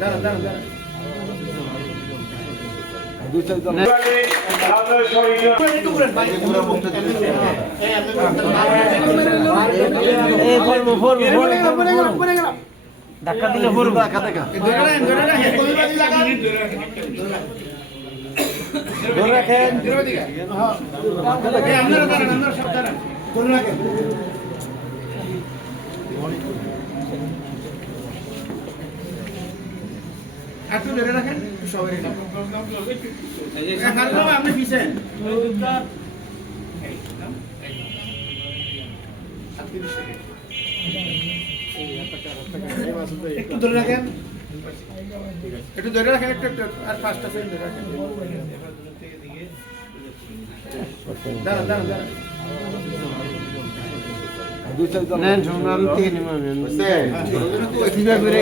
দাঁড়ান দাঁড়ান দাঁড়ান ধাক্কা দিলে পড়বো ধরে রাখেন একটু ধরে রাখেন সবাই আপনি পিছেন একটু ধরে রাখেন একটু ধরে রাখেন একটু একটু আর 5টা সেকেন্ড ধরে রাখেন দাঁড়ান দাঁড়ান দাঁড়ান নেন সংগ্রাম থেকে নিমামেন কিভাবে